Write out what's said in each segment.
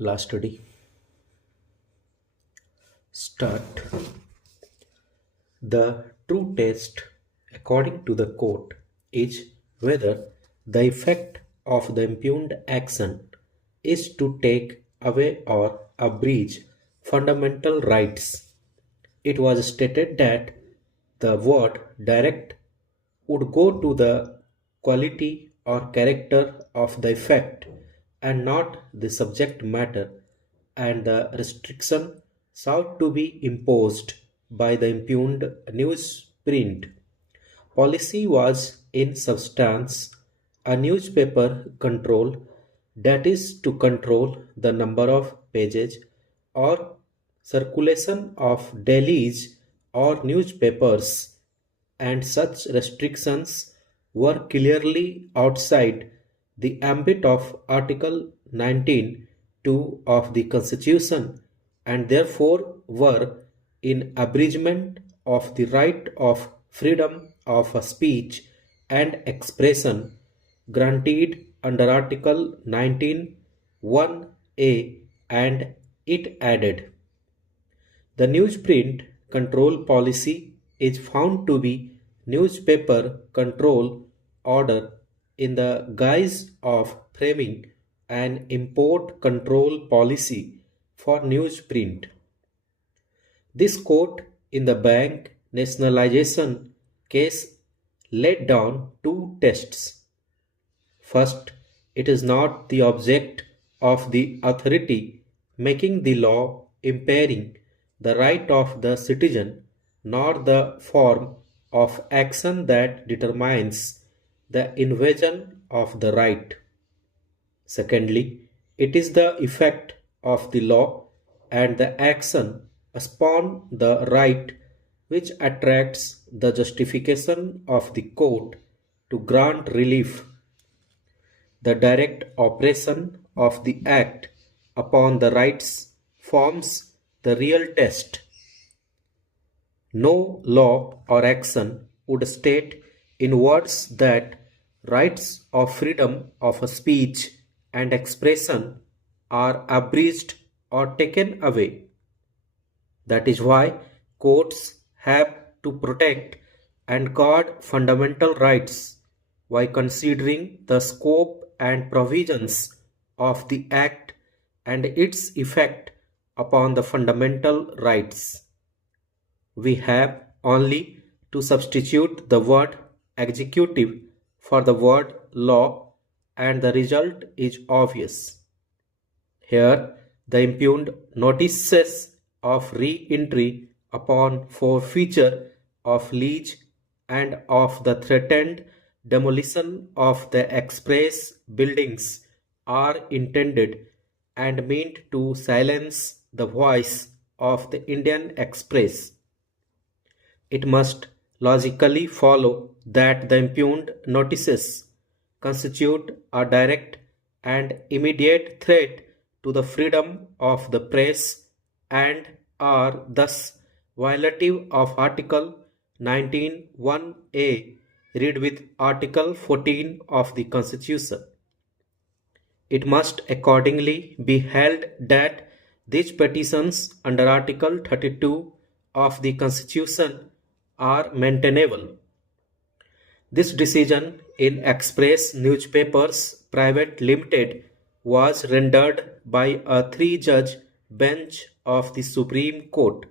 Last study. Start. The true test, according to the court, is whether the effect of the impugned action is to take away or abridge fundamental rights. It was stated that the word direct would go to the quality or character of the effect and not the subject matter, and the restriction sought to be imposed by the impugned newsprint policy was in substance a newspaper control, that is to control the number of pages or circulation of dailies or newspapers, and such restrictions were clearly outside the ambit of Article 19(2) of the Constitution, and therefore were in abridgment of the right of freedom of speech and expression granted under Article 19(1)(a), and it added, the newsprint control policy is found to be newspaper control order in the guise of framing an import control policy for newsprint. This court in the bank nationalization case laid down two tests. First, it is not the object of the authority making the law impairing the right of the citizen, nor the form of action that determines the invasion of the right. Secondly, it is the effect of the law and the action upon the right which attracts the justification of the court to grant relief. The direct operation of the act upon the rights forms the real test. No law or action would state in words that rights of freedom of speech and expression are abridged or taken away. That is why courts have to protect and guard fundamental rights while considering the scope and provisions of the Act and its effect upon the fundamental rights. We have only to substitute the word executive for the word law, and the result is obvious. Here, the impugned notices of re-entry upon forfeiture of lease and of the threatened demolition of the express buildings are intended and meant to silence the voice of the Indian Express. It must logically follow that the impugned notices constitute a direct and immediate threat to the freedom of the press and are thus violative of Article 19(1)(a), read with Article 14 of the Constitution. It must accordingly be held that these petitions under Article 32 of the Constitution are maintainable. This decision in Express Newspapers Private Limited was rendered by a three-judge bench of the Supreme Court.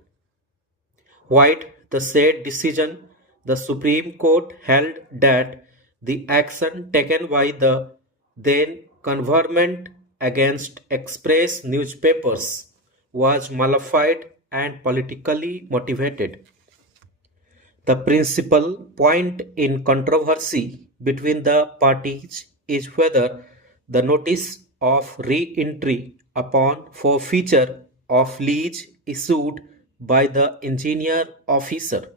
While the said decision, the Supreme Court held that the action taken by the then government against Express newspapers was mollified and politically motivated. The principal point in controversy between the parties is whether the notice of re-entry upon forfeiture of lease issued by the engineer officer,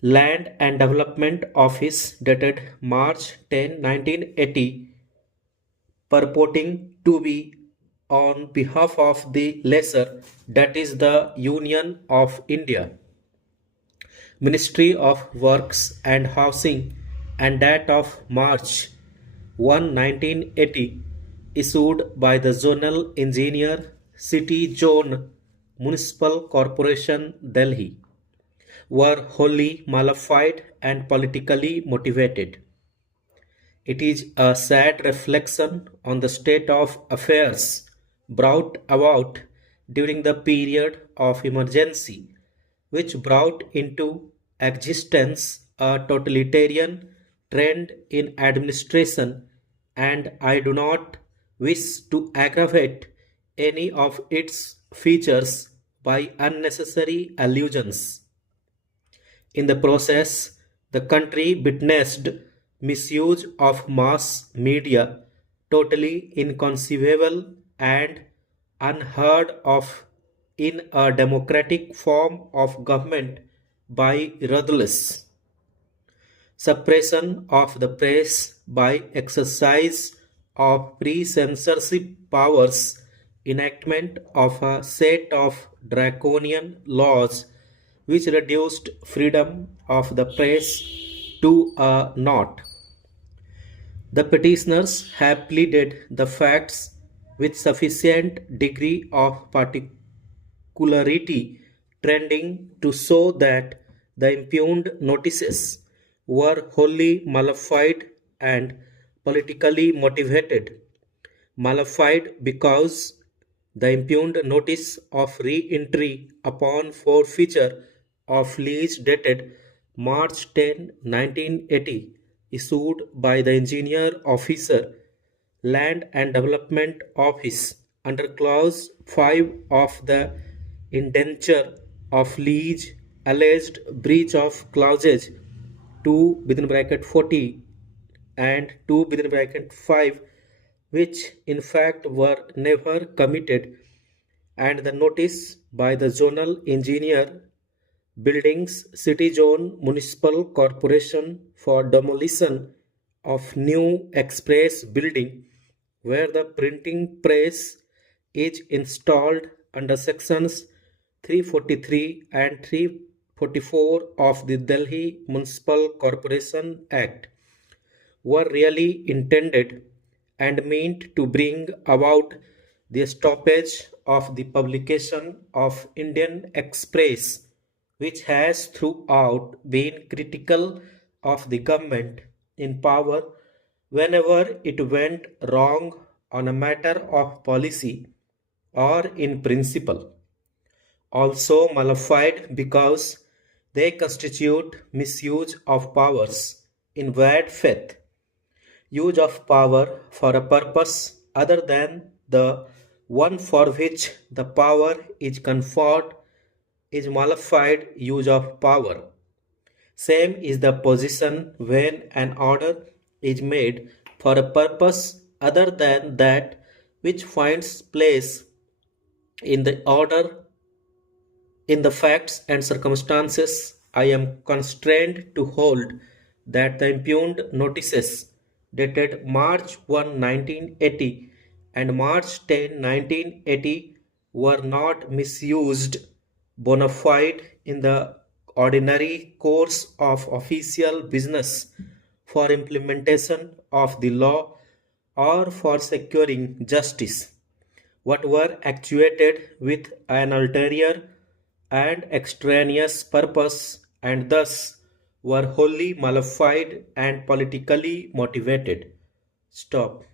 Land and Development Office dated March 10, 1980, purporting to be on behalf of the lesser, that is the Union of India, Ministry of Works and Housing, and that of March 1, 1980, issued by the zonal engineer, City Zone Municipal Corporation, Delhi, were wholly malafide and politically motivated. It is a sad reflection on the state of affairs brought about during the period of emergency, which brought into existence a totalitarian trend in administration, and I do not wish to aggravate any of its features by unnecessary allusions. In the process, the country witnessed misuse of mass media totally inconceivable and unheard of in a democratic form of government by ruthless suppression of the press by exercise of pre-censorship powers, enactment of a set of draconian laws which reduced freedom of the press to a naught. The petitioners have pleaded the facts with sufficient degree of particularity trending to show that the impugned notices were wholly malified and politically motivated. Malified because the impugned notice of re-entry upon forfeiture of lease dated March 10, 1980, issued by the Engineer Officer, Land and Development Office under Clause 5 of the Indenture of Lease, alleged breach of clauses 2 within bracket 40 and 2 within bracket 5, which in fact were never committed, and the notice by the zonal engineer, Buildings City Zone Municipal Corporation for demolition of new express building where the printing press is installed under sections 343 and 344 of the Delhi Municipal Corporation Act were really intended and meant to bring about the stoppage of the publication of Indian Express, which has throughout been critical of the government in power whenever it went wrong on a matter of policy or in principle. Also malified because they constitute misuse of powers in bad faith, use of power for a purpose other than the one for which the power is conferred is malified use of power. Same is the position when an order is made for a purpose other than that which finds place in the order. In the facts and circumstances, I am constrained to hold that the impugned notices dated March 1, 1980 and March 10, 1980 were not misused bona fide in the ordinary course of official business for implementation of the law or for securing justice, what were actuated with an ulterior and extraneous purpose and thus were wholly malified and politically motivated. Stop.